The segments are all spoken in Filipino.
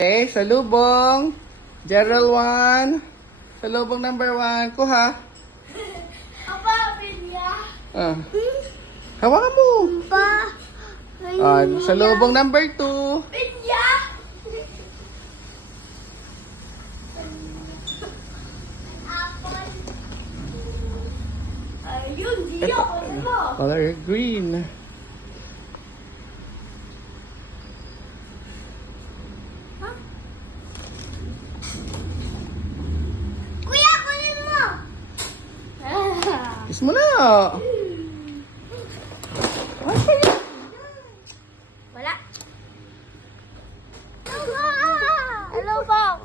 Okay, salubong. Gerald 1. Salubong number 1. Kuha. Papa, Bilya. Ah. Hawakan mo. Pa. Salubong number 2. Bilya. Apple. Ayun, Gio. Ano mo? Color green. Kuya, kunin mo. Kiss mo na. Wala. Hello, Bang.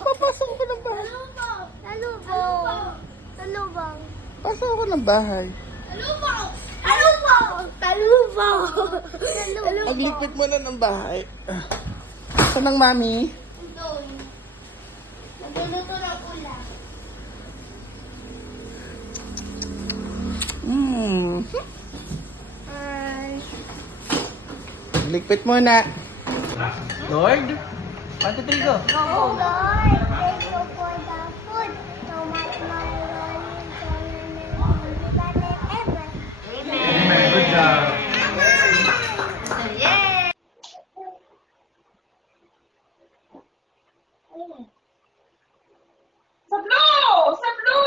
Papasok ko ng bahay. Hello, Bang. Hello, Bang. Hello, Bang. Pasok ko ng bahay. Hello, Bang. Hello, Bang. Hello, Bang. Maglipit mo na ng bahay. Saan ang mami? Doon. Nagluluto ng ulam. Ay. Ligpit mo na. Lord? 1, 2, 3, go. Oh Lord, thank you for the food. So much more than ever. Amen. Good job. Sablo! Sablo!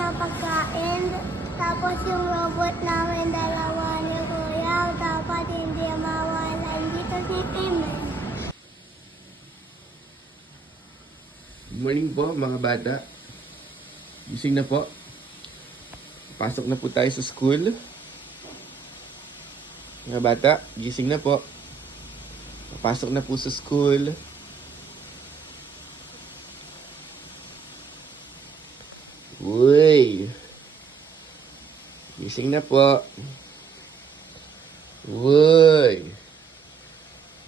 sa pagkain. Tapos yung robot namin dalawa ni Kuya. Dapat hindi mawalan dito si Timmy. Good morning po mga bata. Gising na po. Pasok na po tayo sa school. Mga bata, gising na po. Pasok na po sa school. Uy! Gising na po. Uy!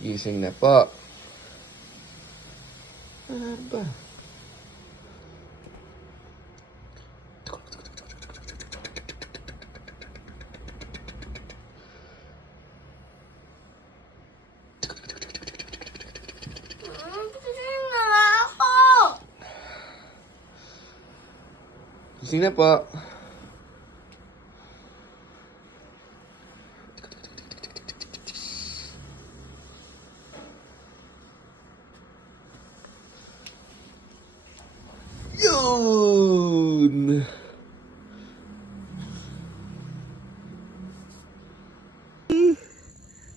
Gising na po. Aba. Gising na po. Yun!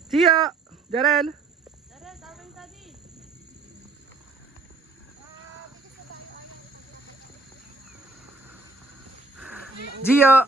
Tia! Darren! Gio!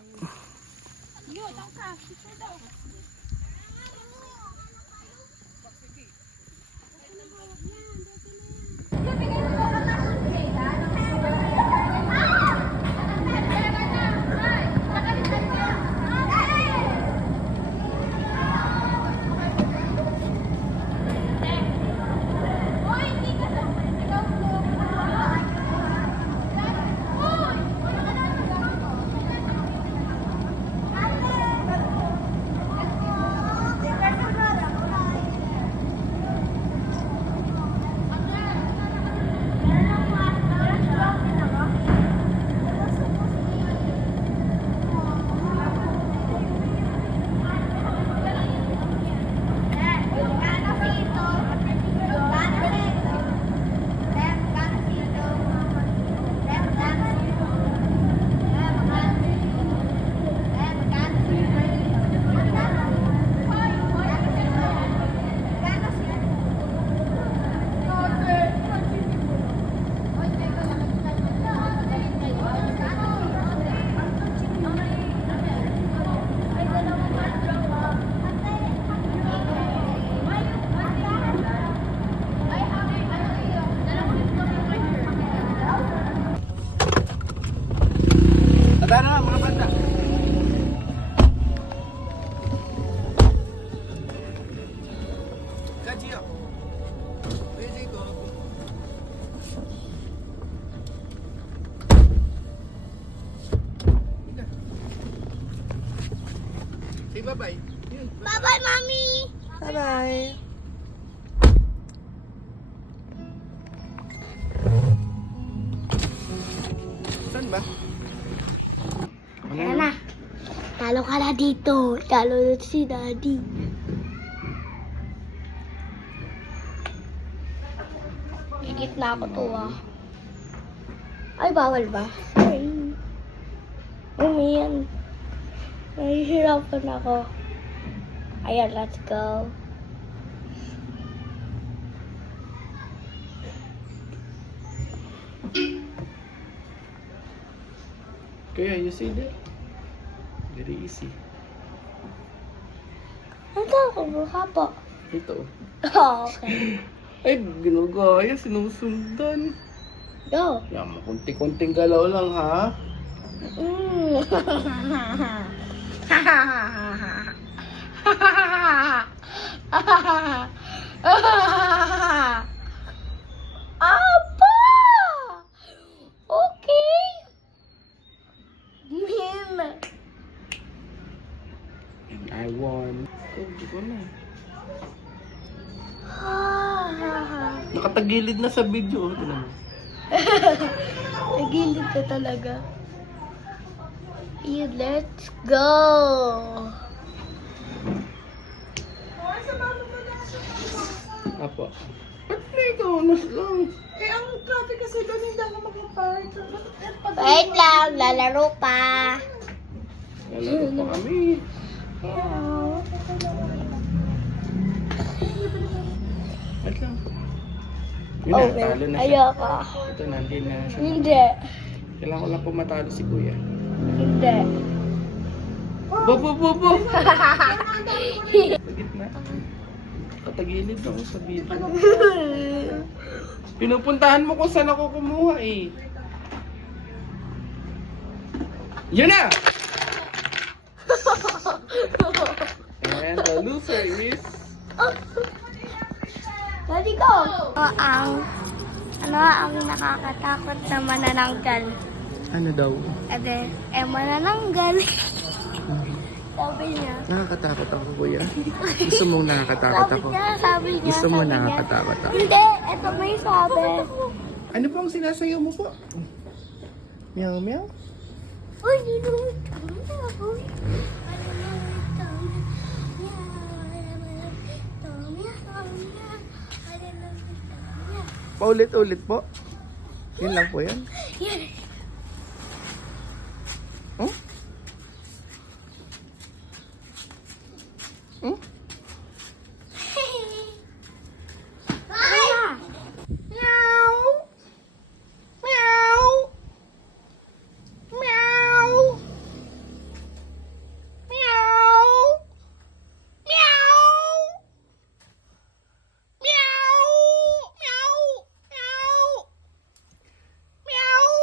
Tara na mga bata. Gio. Pwede ko. Say bye-bye. Bye-bye, Mommy! Bye-bye. Saan ba? Ayan na. Talo ka na dito. Talo na si Daddy. Gigit na ako to Ay, bawal ba? Sorry. Umiyan. Nahihirapan ako. Ayan, let's go. Kaya you see that? Very easy. Ano ako buha po? Ito. Oh, okay. Ay, ginagaya. Sinusundan. Go. Yan mo, kunti-kunting galaw lang ha. Mm. Apa? Okay. Min. And I won. Hindi ko na. Nakatagilid na sa video. Ito naman. Nagilid ka talaga. Let's go. Apo. Ba't may ito, mas lang. Eh, ang traffic kasi doon hindi ako makapark. Wait lang, lalaro pa. Lalaro pa kami. Wait lang. Yun na, talo na siya. Ayoko. Ito, nandun na siya. Hindi. Kailangan ko lang po matalo si Kuya. Hindi. Bo! Sa gitna. Katagilid ako sa video. Pinupuntahan mo kung saan ako kumuha eh. Yun na! And the loser is... Daddy, go! Ano ang nakakatakot na manananggal? Ano daw? Manananggal. Sabi niya. Nakakatakot ako, Kuya. Gusto mong nakakatakot ako? Sabi niya. Gusto mo sabi niya. nakakatakot ako? Hindi, ito may sabi. Ano po ang sinasayaw mo po? Meow meow? Uy, dito. Paulit-ulit po? Yun lang po yan? Hmm? Hmm? Meow! Meow! Meow! Meow! Meow! Meow! Meow!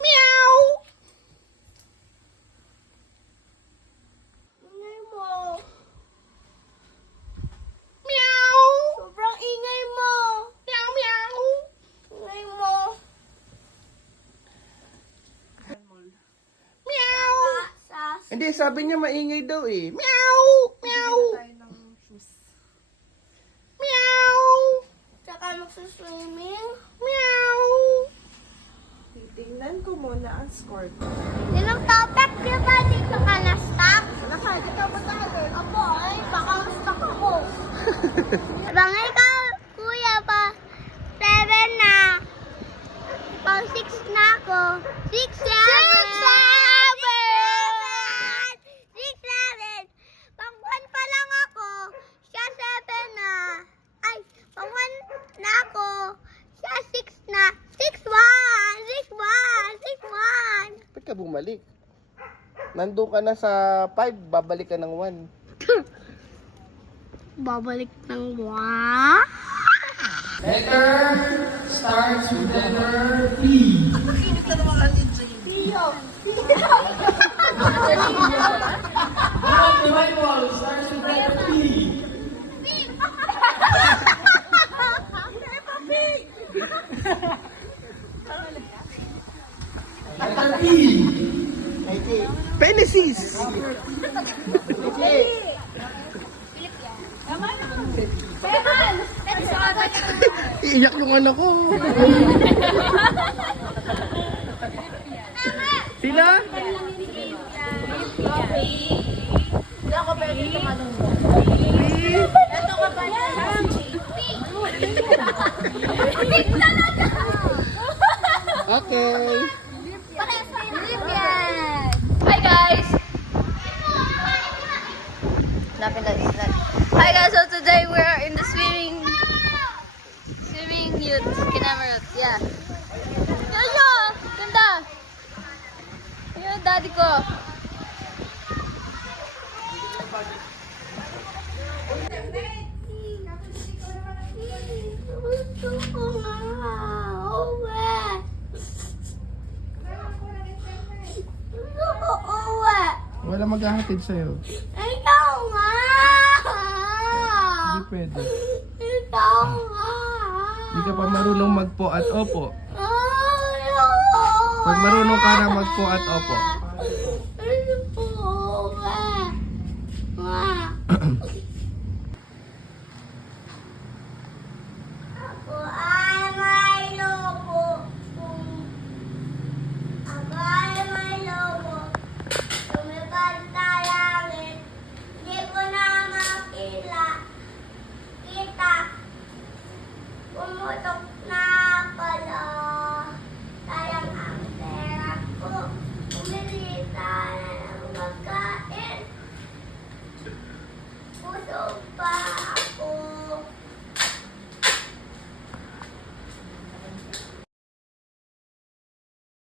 Meow! Meow! Sobrang ingay mo. Ingay mo. Sas. Hindi, sabi niya maingay daw eh. Meow! Meow! Meow! Tsaka magsuswimming. Meow! Titingnan ko muna ang score ko. Ilang topic di ba dito ka na-stuck? Nakagit ka ba tayo? Apo, ay, baka na-stuck ako. Bang ikaw, kuya pa, 7 na. Pang 6 na ako. 6, 7! 6, 7! Pang 1 pa lang ako. Siya 7 na. Ay, pang 1 na ako. Siya 6 na. 6-1! 6-1! 6-1! Ba't ka bumalik? Nandun ka na sa 5, babalik ka ng 1. Babalik ng 1. Letter starts with letter P. The Bible starts with letter P. Letter P. Penesis. Iiyak yung anak ko. Sila? Okay. Hi guys! Hi guys, so today we are in the swimming youth, Kinamarot, yeah. Yo! Ganda! Ayun, daddy ko. Gusto ko nga. Uwi. Gusto ko uwi. Wala maghahatid sa'yo. Ikaw nga. Hindi pwede. Ikaw nga. Hindi ka pa marunong magpo at opo. Ayoko. Pag marunong ka na magpo at opo. Gusto ko uwi. Nga. Ako ay may lobo. Ako ay may lobo. Lumipad Puso pa.